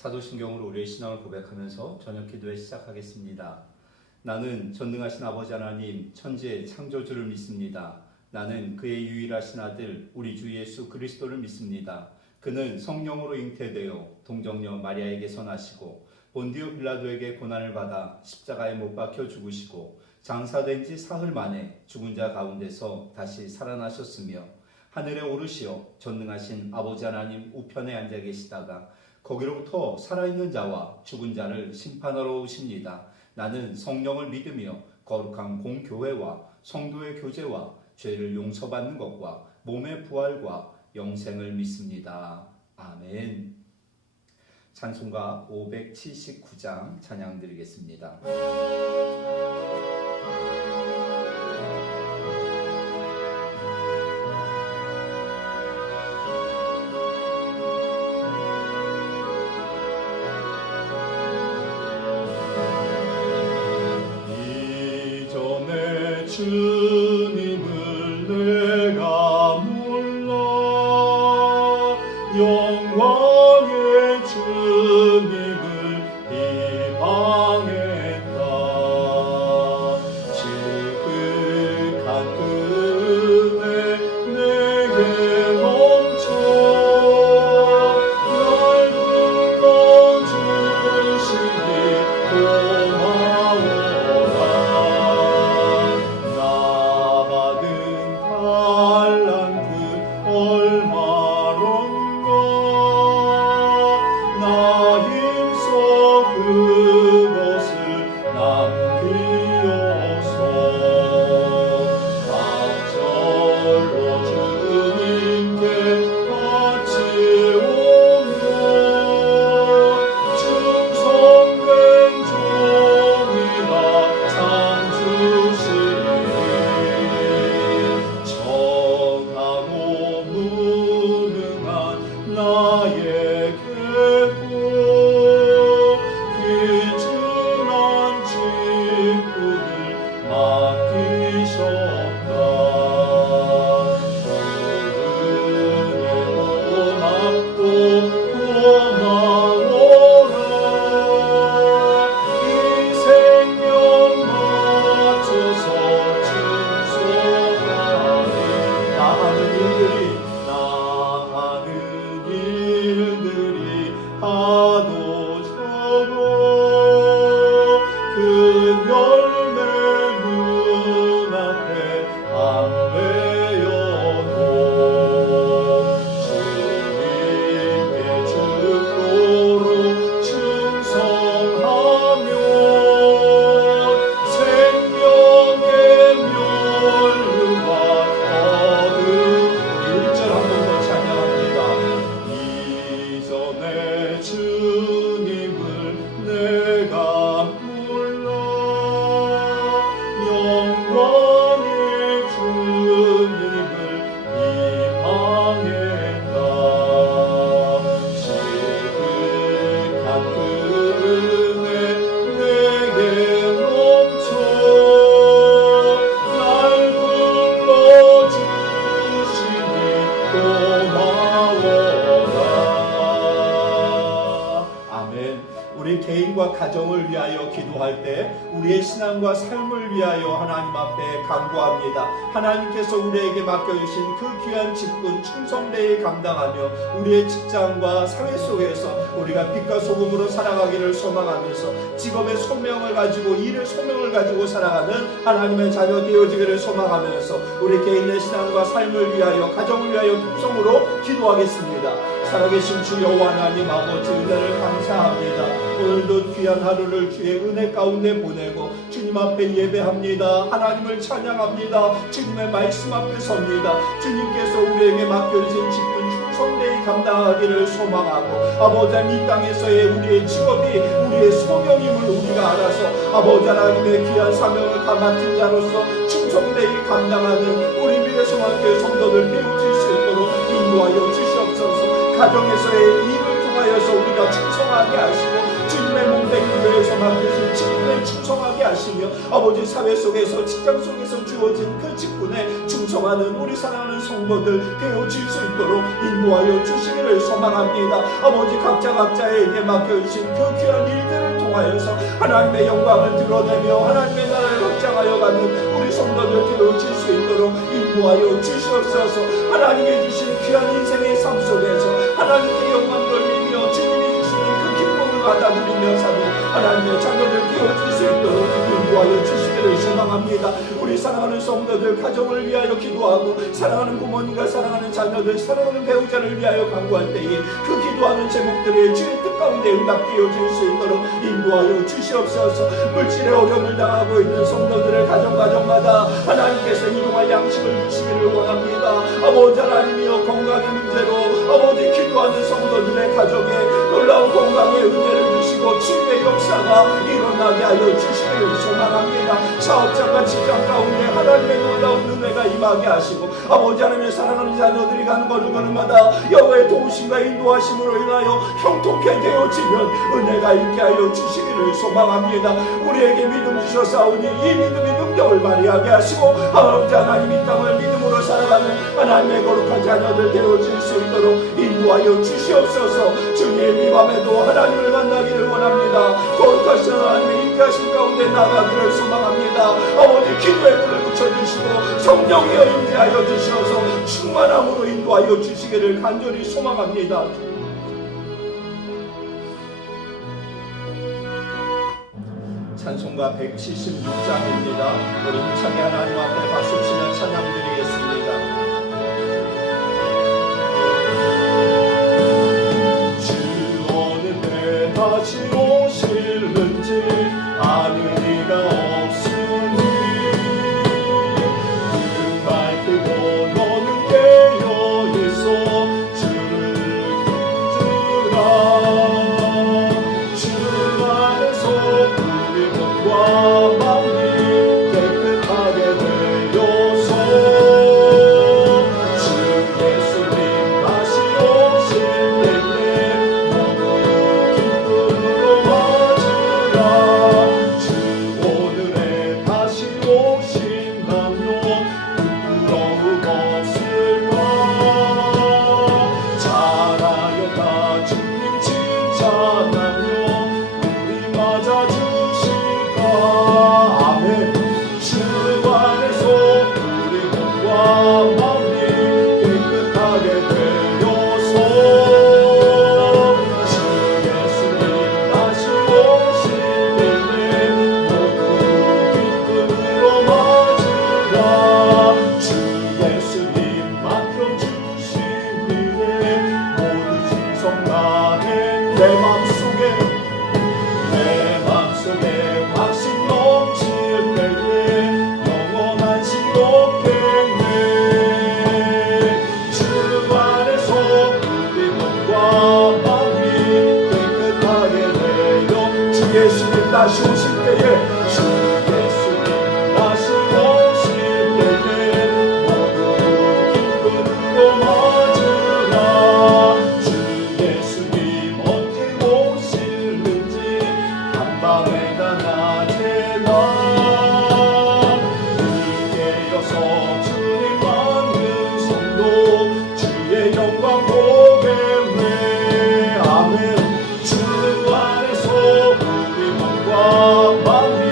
사도신경으로 우리의 신앙을 고백하면서 저녁 기도회 시작하겠습니다. 나는 전능하신 아버지 하나님 천지의 창조주를 믿습니다. 나는 그의 유일하신 아들 우리 주 예수 그리스도를 믿습니다. 그는 성령으로 잉태되어 동정녀 마리아에게서 나시고 본디오 빌라도에게 고난을 받아 십자가에 못 박혀 죽으시고 장사된 지 사흘 만에 죽은 자 가운데서 다시 살아나셨으며 하늘에 오르시어 전능하신 아버지 하나님 우편에 앉아 계시다가 거기로부터 살아있는 자와 죽은 자를 심판하러 오십니다. 나는 성령을 믿으며 거룩한 공교회와 성도의 교제와 죄를 용서받는 것과 몸의 부활과 영생을 믿습니다. 아멘. 찬송가 579장 찬양 드리겠습니다. 주님을 내가 몰라 영광의 주님을 비방했다. 지극한 은혜 내게 넘쳐 날 불러주시니 고마워라. 얼마론가 나 힘써 그것을 남기어서 갑절로 주님께 바치오며 충성된 종이라 상 주시니 정하고 무능한 나에게도 귀중한 직분을 맡기셨다. 은혜 고맙고 고마워라. 이 생명 맞춰서 충성하리. 나하는 일들이 하도 적어 그 열매 눈앞에 안 베어도 주님께 죽도록 충성하며 생명의 면류관 얻으리. 1절 한 번 더 찬양합니다. 이전에 주님을 내가 몰라 영광의 주님을 비방했다. 지극한 그 은혜 내게 넘쳐 날 불러주시니 고마워라. 아멘. 우리 개인과 가정을 위하여 기도할 때 우리의 신앙과 삶을 위하여 하나님 앞에 간구합니다. 하나님께서 우리에게 맡겨주신 그 귀한 직분 충성되이 감당하며 우리의 직장과 사회 속에서 우리가 빛과 소금으로 살아가기를 소망하면서 직업의 소명을 가지고 일의 소명을 가지고 살아가는 하나님의 자녀 되어지기를 소망하면서 우리 개인의 신앙과 삶을 위하여 가정을 위하여 통성으로 기도하겠습니다. 살아계신 주 여호와 하나님 아버지 은혜를 감사합니다. 오늘도 귀한 하루를 주의 은혜 가운데 보내고 주님 앞에 예배합니다. 하나님을 찬양합니다. 주님의 말씀 앞에 섭니다. 주님께서 우리에게 맡겨주신 직분 충성되이 감당하기를 소망하고 아버지 하나님 이 땅에서의 우리의 직업이 우리의 소명임을 우리가 알아서 아버지 하나님의 귀한 사명을 다 맡은 자로서 충성되이 감당하는 우리 미래성학교의 성도들 배우실 수 있도록 인도하여 주시옵소서. 가정에서의 일을 통하여서 우리가 충성하게 하시고 주님의 몸된 교회에서 맡으신 직분의 하나님을 충성하게 하시며 아버지 사회 속에서 직장 속에서 주어진 그 직분에 충성하는 우리 사랑하는 성도들 되어질 수 있도록 인도하여 주시기를 소망합니다. 아버지 각자에게 맡겨주신 그 귀한 일들을 통하여서 하나님의 영광을 드러내며 하나님의 나라를 확장하여 가는 우리 성도들 되어질 수 있도록 인도하여 주시옵소서. 하나님이 주신 귀한 인생의 삶 속에서 하나님께 영광 돌리며 주님이 주시는 그 기쁨을 받아들이며 사는 하나님의 자녀들 되어질 수 있도록 인도하여 주시기를 소망합니다. 우리 사랑하는 성도들 가정을 위하여 기도하고 사랑하는 부모님과 사랑하는 자녀들 사랑하는 배우자를 위하여 간구할 때에 그 기도하는 제목들의 주의 뜻 가운데 응답되어질 수 있도록 인도하여 주시옵소서. 물질의 어려움을 당하고 있는 성도들의 가정마다 하나님께서 일용할 양식을 주시기를 원합니다. 아버지 하나님이여 건강의 문제로 아버지 기도하는 성도들의 가정에 놀라운 건강의 은혜를 주시고 치유의 역사가 일어나게 하여 주시기를 소망합니다. 사업장과 직장 가운데 하나님의 놀라운 은혜가 임하게 하시고 아버지 하나님의 사랑하는 자녀들이 가는 걸음마다 여호와의 도우심과 인도하심으로 인하여 형통케 되어지면 은혜가 있게 하여 주시기를 소망합니다. 우리에게 믿음 주셨사오니 이 믿음이 능력을 발휘하게 하시고 아버지 하나님 이 땅을 믿음으로 살아가는 하나님의 거룩한 자녀들 되어질 수 있도록 인도하여 주시옵소서. 주님 이 밤에도 하나님을 만나기를 원합니다. 거룩하신 하나님의 임재하신 가운데 나가기를 소망합니다. 아버지 기도의 불을 붙여주시고 성령이여 임재하여 주시어서 충만함으로 인도하여 주시기를 간절히 소망합니다. 찬송가 176장입니다. 우리 힘차게 하나님 앞에 박수치며 찬양 드리겠습니다. 주 어느 때 다시 오실는지 아는 이가 없으니 눈 밝히고 너는 깨어있어 주를 붙들라. 주 안에서 우리 몸과 마음이 깨끗하게 되어서 주 예수님 다시 오실 때에 모두 기쁨으로 맞으라. 주 오늘에 다시 오신다면 부끄러움 없을까. 잘하여 다 주님 칭찬하며 우리 맞아주실까. 아멘. 주 안에서 우리 몸과 마음이 깨끗하게 되어서 주 예수님 다시 오실 때에 모두 기쁨으로 맞으라. 주 예수님 맡겨주신 일에 모두 충성 다해. 내 맘속에 확신 넘칠 때에 영원한 신곡겠네. 주 안에서 우리 몸과 마음이 깨끗하게 되어 주 예수님 다시 오실 때에 주 예수님 다시 오실 때에 모두 기쁨으로 맞으라. 주 예수님 언제 오실는지 한밤에나 낮에나 늘 깨어서 주님 만든 성도 주의 영광 보겠네. 아멘. 주 안에서 우리 몸과 마음이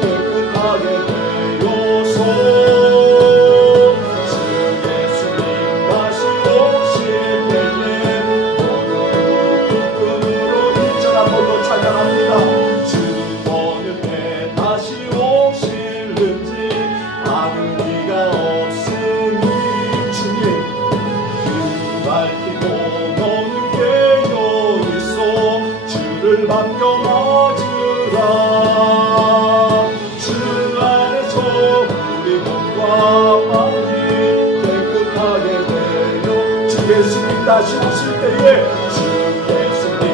깨끗하게 되어서 주 예수님 다시 오실 때에 모두 기쁨으로 1절 한 번 더 찬양합니다. 주 어느 때 다시 오실는지 아는 이가 없으니 주님 길 밝히고 너는 깨어있어 주를 반겨 맞으라. 주 안에서 우리 몸과 마음이 깨끗하게 되어 주 예수님 다시 오실 때에 주 예수님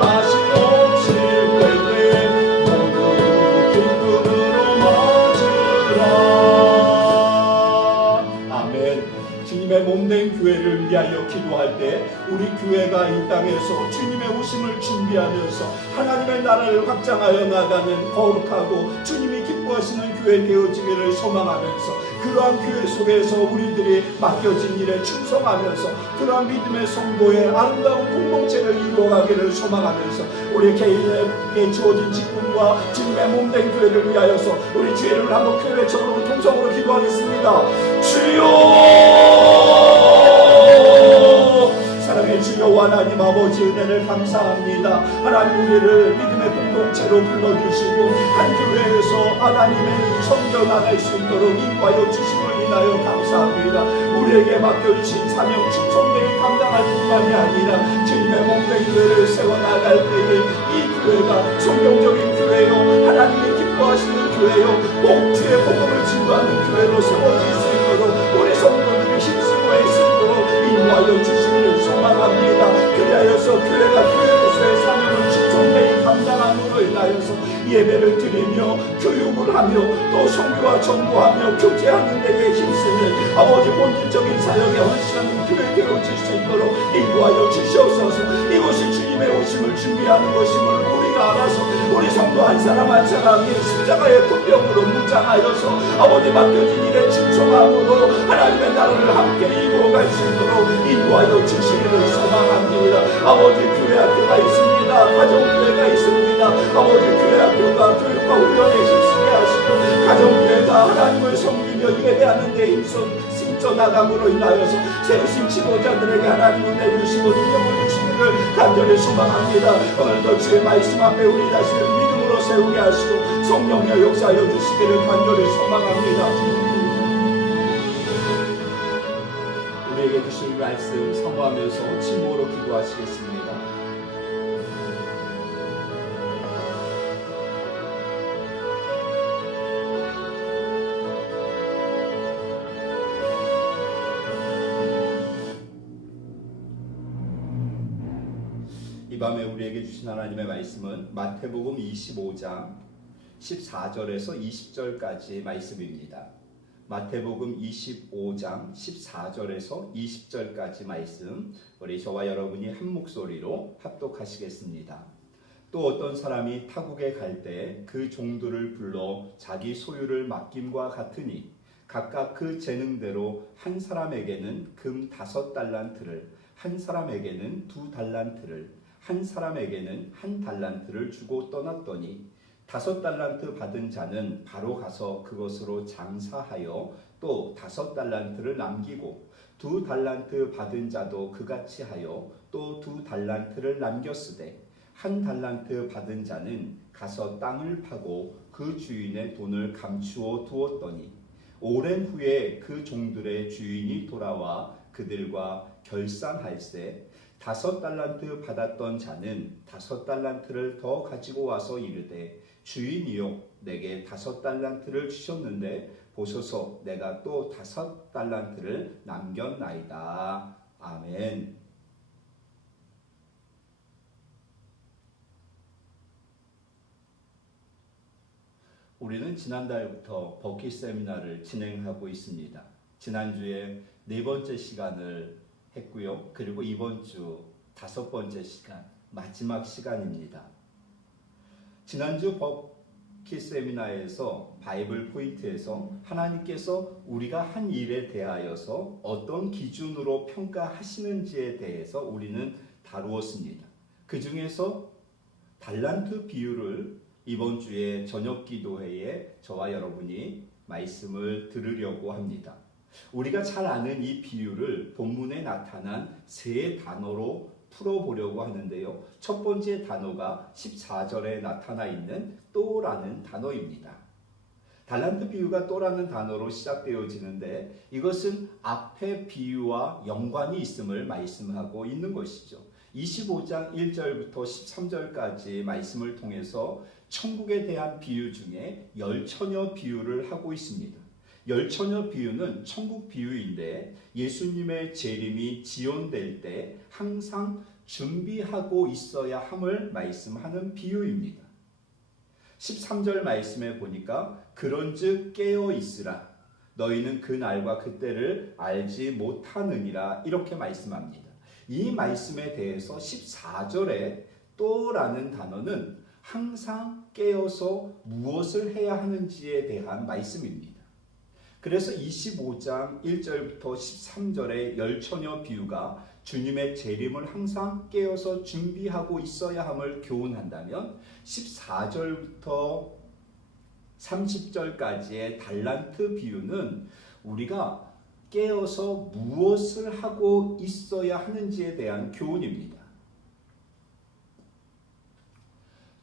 다시 오실 때에 모두 기쁨으로 맞으라. 아멘. 주님의 몸된 교회를 위하여 기도할 때 우리 교회가 이 땅에서 주님의 오심을 준비 준비하면서 하나님의 나라를 확장하여 나가는 거룩하고 주님이 기뻐하시는 교회 되어지기를 소망하면서 그러한 교회 속에서 우리들이 맡겨진 일에 충성하면서 그러한 믿음의 성도의 아름다운 공동체를 이루어가기를 소망하면서 우리 개인에게 주어진 직분과 주님의 몸된 교회를 위하여서 우리 주의를 한번 교회적으로 통성으로 기도하겠습니다. 주여, 사랑의 주여 하나님 아버지 은혜를 감사합니다. 하나님 우리를 믿음의 공동체로 불러주시고 한 교회에서 하나님의 섬겨 나갈 수 있도록 인도하여 주심을 인하여 감사합니다. 우리에게 맡겨주신 사명 충성되게 감당할 뿐만이 아니라 주님의 몸된 교회를 세워나갈 때에 이 교회가 성경적인 교회요, 하나님이 기뻐하시는 교회요, 꼭 주의 복음을 증거하는 교회로 세워질 수 있도록 우리 성도들이 힘쓰고 애쓰도록 인도하여 주시기를 소망합니다. 그리하여서 교회가 교회로서의 사명을 충성되게 감당함으로 인하여서 예배를 드리며 교육을 하며 또 선교와 전도하며 교제하는 데에 힘쓰는 아버지 본질적인 사역에 헌신하는 교회 되어질 수 있도록 인도하여 주시옵소서. 이곳이 주님의 오심을 준비하는 것임을 우리가 알아서 우리 성도 한 사람 한 사람이 십자가의 군병으로 무장하여서 아버지 맡겨진 일에 충성함으로 하나님의 나라를 함께 이루어갈 수 있도록 인도하여 주시기를 소망합니다. 아버지 교회 학교가 있습니다. 가정교회가 있습니다. 아버지 교회 학교가 교육과 훈련에 힘쓰게 하시고 가정교회가 하나님을 섬기며 예배하는 데 힘써 나감으로 인하여서 세우신 지도자들에게 하나님 은혜 주시고 능력을 주시기를 간절히 소망합니다. 오늘도 주의 말씀 앞에 우리 자신을 믿음으로 세우게 하시고 성령의 역사하여 주시기를 간절히 소망합니다. 우리에게 주신 말씀 사모하면서 침묵으로 기도하시겠습니다. 이 밤에 우리에게 주신 하나님의 말씀은 마태복음 25장 14절에서 20절까지 말씀입니다. 마태복음 25장 14절에서 20절까지 말씀, 우리 저와 여러분이 한 목소리로 합독하시겠습니다. 또 어떤 사람이 타국에 갈 때 그 종들을 불러 자기 소유를 맡김과 같으니 각각 그 재능대로 한 사람에게는 금 5달란트를, 한 사람에게는 2달란트를, 한 사람에게는 1달란트를 주고 떠났더니 5달란트 받은 자는 바로 가서 그것으로 장사하여 또 5달란트를 남기고 2달란트 받은 자도 그같이 하여 또 2달란트를 남겼으되 1달란트 받은 자는 가서 땅을 파고 그 주인의 돈을 감추어 두었더니 오랜 후에 그 종들의 주인이 돌아와 그들과 결산할세 5달란트 받았던 자는 5달란트를 더 가지고 와서 이르되 주인이요 내게 5달란트를 주셨는데 보소서 내가 또 5달란트를 남겼나이다. 아멘. 우리는 지난달부터 버킷 세미나를 진행하고 있습니다. 지난주에 4번째 시간을 했고요. 그리고 이번 주 5번째 시간, 마지막 시간입니다. 지난주 버킷 세미나에서 바이블 포인트에서 하나님께서 우리가 한 일에 대하여서 어떤 기준으로 평가하시는지에 대해서 우리는 다루었습니다. 그 중에서 달란트 비유를 이번 주에 저녁 기도회에 저와 여러분이 말씀을 들으려고 합니다. 우리가 잘 아는 이 비유를 본문에 나타난 3단어로 풀어보려고 하는데요. 첫 번째 단어가 14절에 나타나 있는 또라는 단어입니다. 달란트 비유가 또라는 단어로 시작되어지는데 이것은 앞의 비유와 연관이 있음을 말씀하고 있는 것이죠. 25장 1절부터 13절까지 말씀을 통해서 천국에 대한 비유 중에 열처녀 비유를 하고 있습니다. 열처녀 비유는 천국 비유인데 예수님의 재림이 지연될 때 항상 준비하고 있어야 함을 말씀하는 비유입니다. 13절 말씀에 보니까 그런즉 깨어 있으라 너희는 그 날과 그때를 알지 못하느니라 이렇게 말씀합니다. 이 말씀에 대해서 14절에 또라는 단어는 항상 깨어서 무엇을 해야 하는지에 대한 말씀입니다. 그래서 25장 1절부터 13절의 열처녀 비유가 주님의 재림을 항상 깨어서 준비하고 있어야 함을 교훈한다면 14절부터 30절까지의 달란트 비유는 우리가 깨어서 무엇을 하고 있어야 하는지에 대한 교훈입니다.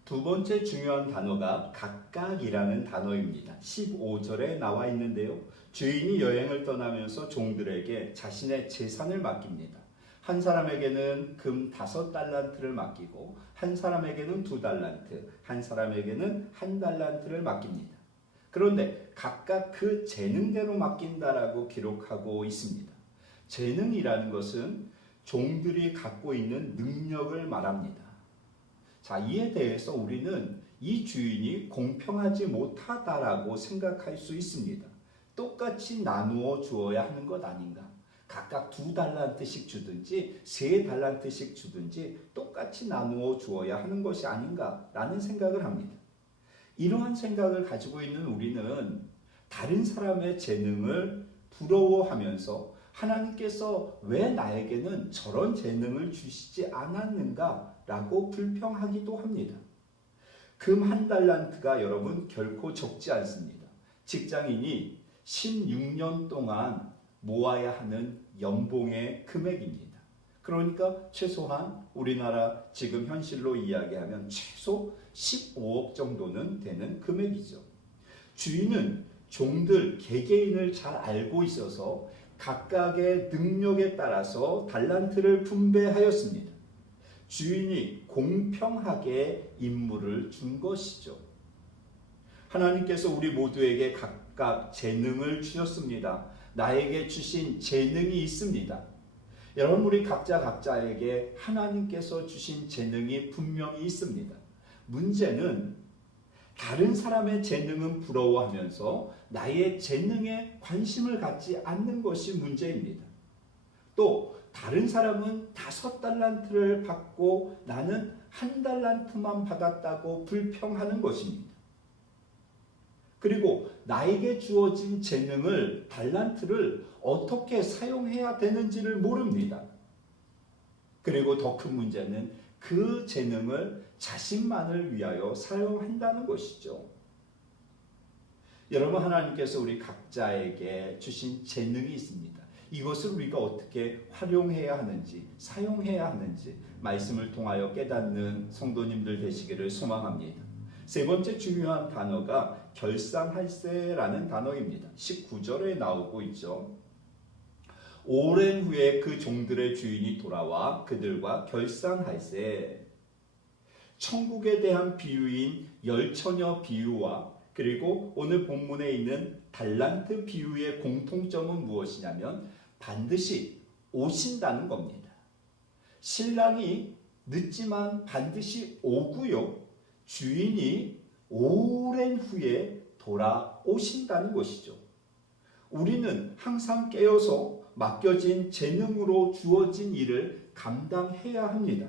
두 번째 중요한 단어가 각각이라는 단어입니다. 15절에 나와 있는데요. 주인이 여행을 떠나면서 종들에게 자신의 재산을 맡깁니다. 한 사람에게는 금 5달란트를 맡기고 한 사람에게는 2달란트, 한 사람에게는 1달란트를 맡깁니다. 그런데 각각 그 재능대로 맡긴다라고 기록하고 있습니다. 재능이라는 것은 종들이 갖고 있는 능력을 말합니다. 자, 이에 대해서 우리는 이 주인이 공평하지 못하다라고 생각할 수 있습니다. 똑같이 나누어 주어야 하는 것 아닌가? 각각 2달란트씩 주든지 3달란트씩 주든지 똑같이 나누어 주어야 하는 것이 아닌가라는 생각을 합니다. 이러한 생각을 가지고 있는 우리는 다른 사람의 재능을 부러워하면서 하나님께서 왜 나에게는 저런 재능을 주시지 않았는가라고 불평하기도 합니다. 금 1달란트가 여러분 결코 적지 않습니다. 직장인이 16년 동안 모아야 하는 연봉의 금액입니다. 그러니까 최소한 우리나라 지금 현실로 이야기하면 최소 15억 정도는 되는 금액이죠. 주인은 종들 개개인을 잘 알고 있어서 각각의 능력에 따라서 달란트를 분배하였습니다. 주인이 공평하게 임무를 준 것이죠. 하나님께서 우리 모두에게 각각 재능을 주셨습니다. 나에게 주신 재능이 있습니다. 여러분, 우리 각자에게 하나님께서 주신 재능이 분명히 있습니다. 문제는 다른 사람의 재능은 부러워하면서 나의 재능에 관심을 갖지 않는 것이 문제입니다. 또 다른 사람은 5달란트를 받고 나는 1달란트만 받았다고 불평하는 것입니다. 그리고 나에게 주어진 재능을, 달란트를 어떻게 사용해야 되는지를 모릅니다. 그리고 더 큰 문제는 그 재능을 자신만을 위하여 사용한다는 것이죠. 여러분, 하나님께서 우리 각자에게 주신 재능이 있습니다. 이것을 우리가 어떻게 활용해야 하는지, 사용해야 하는지 말씀을 통하여 깨닫는 성도님들 되시기를 소망합니다. 세 번째 중요한 단어가 결산할세라는 단어입니다. 19절에 나오고 있죠. 오랜 후에 그 종들의 주인이 돌아와 그들과 결산할세. 천국에 대한 비유인 열처녀 비유와 그리고 오늘 본문에 있는 달란트 비유의 공통점은 무엇이냐면 반드시 오신다는 겁니다. 신랑이 늦지만 반드시 오고요. 주인이 오랜 후에 돌아오신다는 것이죠. 우리는 항상 깨어서 맡겨진 재능으로 주어진 일을 감당해야 합니다.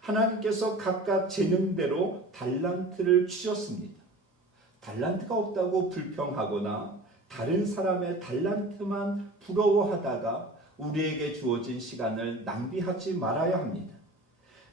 하나님께서 각각 재능대로 달란트를 주셨습니다. 달란트가 없다고 불평하거나 다른 사람의 달란트만 부러워하다가 우리에게 주어진 시간을 낭비하지 말아야 합니다.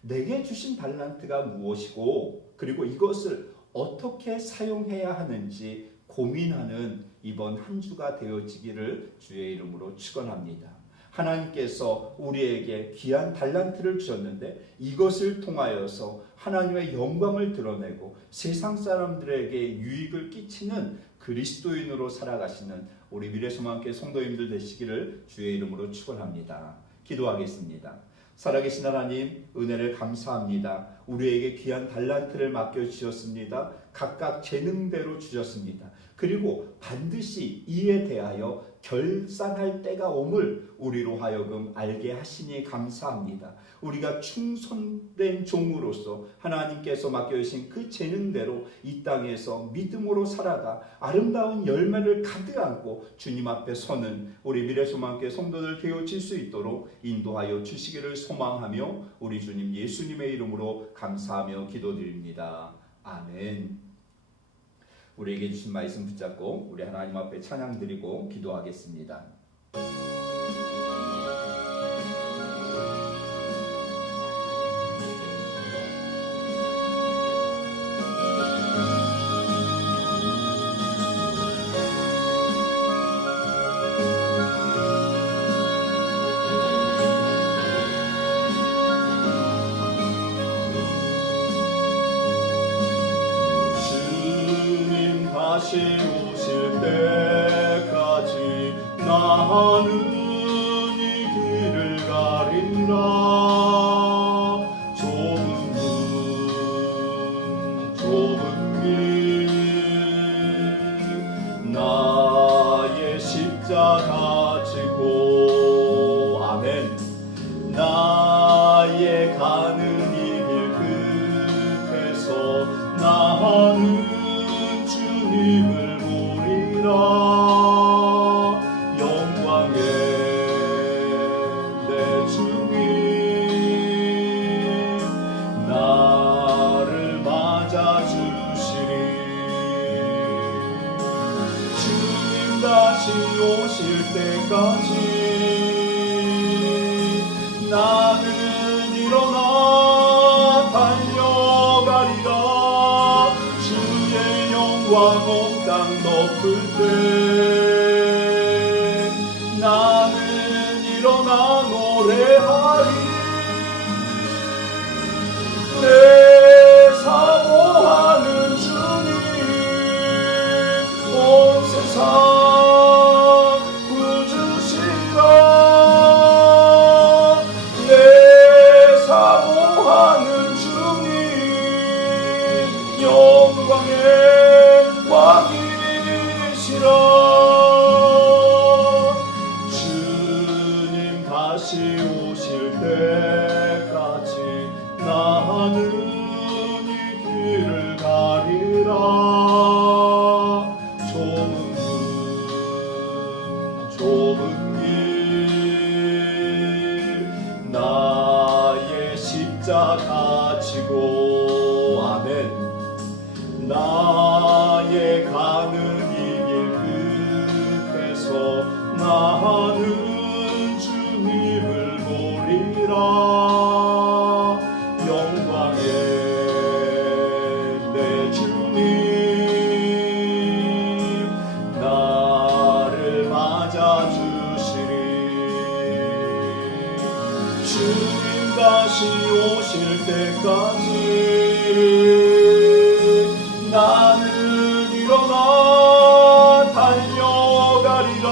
내게 주신 달란트가 무엇이고 그리고 이것을 어떻게 사용해야 하는지 고민하는 이번 한 주가 되어지기를 주의 이름으로 축원합니다. 하나님께서 우리에게 귀한 달란트를 주셨는데 이것을 통하여서 하나님의 영광을 드러내고 세상 사람들에게 유익을 끼치는 그리스도인으로 살아가시는 우리 미래소망교회 성도님들 되시기를 주의 이름으로 축원합니다. 기도하겠습니다. 살아계신 하나님, 은혜를 감사합니다. 우리에게 귀한 달란트를 맡겨주셨습니다. 각각 재능대로 주셨습니다. 그리고 반드시 이에 대하여 결산할 때가 옴을 우리로 하여금 알게 하시니 감사합니다. 우리가 충성된 종으로서 하나님께서 맡겨주신 그 재능대로 이 땅에서 믿음으로 살아가 아름다운 열매를 가득 안고 주님 앞에 서는 우리 미래소망교회 성도들 되어질 수 있도록 인도하여 주시기를 소망하며 우리 주님 예수님의 이름으로 감사하며 기도드립니다. 아멘. 우리에게 주신 말씀 붙잡고 우리 하나님 앞에 찬양 드리고 기도하겠습니다. 다시 오실 때까지 나는 이 길을 가리라. 좁은 길 나의 십자가 지고 아멘. 나의 가는 이 길 끝에서 나는 주님을 보리라. 영광의 내 주님 나를 맞아주시리. 주님 다시 오실 때까지 나는 일어나 달려가리라. 온 땅 덮을 때 나는 일어나 노래하리. 내 사모하는 주님 온 세상 구주시라. 내 사모하는 주님 영광의 왕이시라. 주님 다시 오실 때까지 나는 이 길을 가리라. 좁은 길 나의 십자가 지고 아멘. 나의 가는 이 길 끝에서 나는 주님을 보리라. 영광의 내 주님 나를 맞아주시리. 주님 다시 오실 때까지 나는 일어나 달려가리라.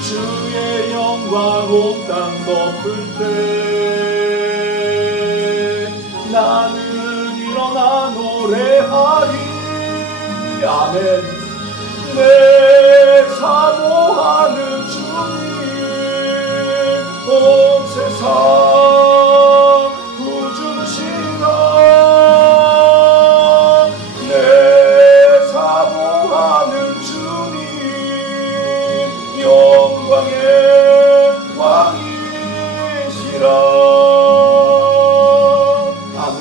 주의 영광 온 땅 덮을 때 나는 일어나 노래하리. 아멘. 내 사모하는 주님 온 세상 구주시라. 영광의 왕이시라. 아멘.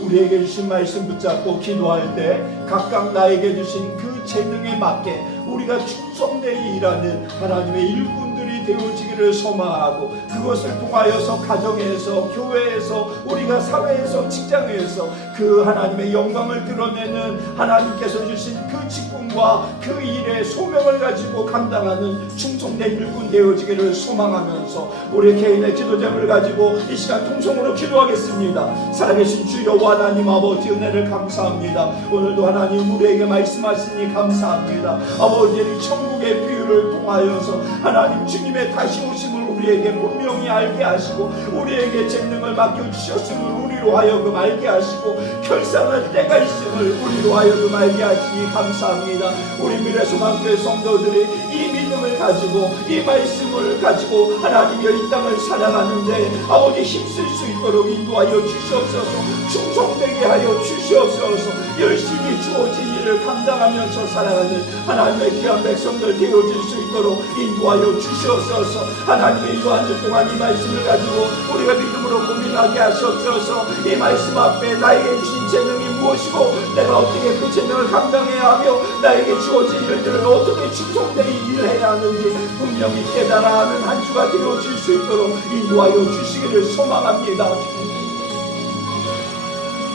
우리에게 주신 말씀 붙잡고 기도할 때 각각 나에게 주신 그 재능에 맞게 우리가 충성되이 일하는 하나님의 일꾼들이 되어지기를 소망하고 그것을 통하여서 가정에서 교회에서 우리가 사회에서 직장에서 그 하나님의 영광을 드러내는 하나님께서 주신 그 직분과 그 일의 소명을 가지고 감당하는 충성된 일꾼 되어지기를 소망하면서 우리 개인의 기도점을 가지고 이 시간 통성으로 기도하겠습니다. 살아계신 주 여호와 하나님 아버지 은혜를 감사합니다. 오늘도 하나님 우리에게 말씀하시니 감사합니다. 아버지 이 천국의 비유를 통하여서 하나님 주님의 다시 오심을 우리에게 분명히 알게 하시고 우리에게 재능을 맡겨주셨음을 우리 우리로 하여금 알게 하시고 결산할 때가 있음을 우리로 하여금 알게 하시니 감사합니다. 우리 미래소망교회 성도들이 이 믿음을 가지고 이 말씀을 가지고 하나님의 이 땅을 살아가는데 아버지 힘쓸 수 있도록 인도하여 주시옵소서. 충성되게 하여 주시옵소서. 열심히 주어진 일을 감당하면서 살아가는 하나님의 귀한 백성들 되어질 수 있도록 인도하여 주시옵소서. 하나님의 이 한 주 동안 이 말씀을 가지고 우리가 믿음으로 고민하게 하시옵소서. 이 말씀 앞에 나에게 주신 재능이 무엇이고 내가 어떻게 그 재능을 감당해야 하며 나에게 주어진 일들을 어떻게 충성되게 일해야 하는지 분명히 깨달아 하는 한 주가 되어질 수 있도록 인도하여 주시기를 소망합니다.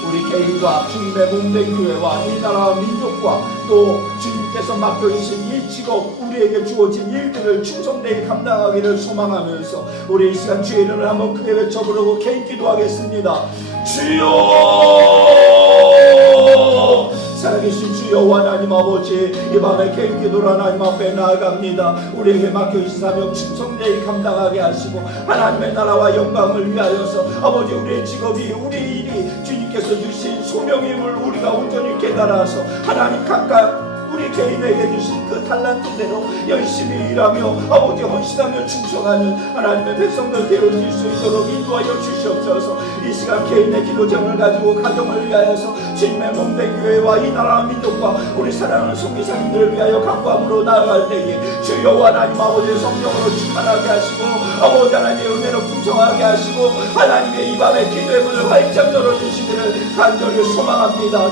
우리 개인과 주님의 몸된 교회와 이 나라와 민족과 또 주님께서 맡겨주신 이 직업 우리에게 주어진 일들을 충성되게 감당하기를 소망하면서 우리 이 시간 주의 이름을 한번 크게 외쳐부르고 개인 기도하겠습니다. 주여 살아계신 주 여호와 하나님 아버지, 이 밤에 개인 기도로 하나님 앞에 나아갑니다. 우리에게 맡겨주신 사명 충성되게 감당하게 하시고 하나님의 나라와 영광을 위하여서 아버지 우리의 직업이 우리 일이 주님께서 주신 소명임을 우리가 온전히 깨달아서 하나님 각각 우리 개인에게 주신 그 달란트대로 열심히 일하며 아버지 헌신하며 충성하는 하나님의 백성들 되어질 수 있도록 인도하여 주시옵소서. 이 시간 개인의 기도정을 가지고 가정을 위하여서 주님의 몸된 교회와 이 나라 민족과 우리 사랑하는 성교사님들을 위하여 간구함으로 나아갈 때에 주 여호와 하나님 아버지의 성령으로 충만하게 하시고 아버지 하나님의 은혜로 풍성하게 하시고 하나님의 이 밤의 기도의 문을 활짝 열어주시기를 간절히 소망합니다.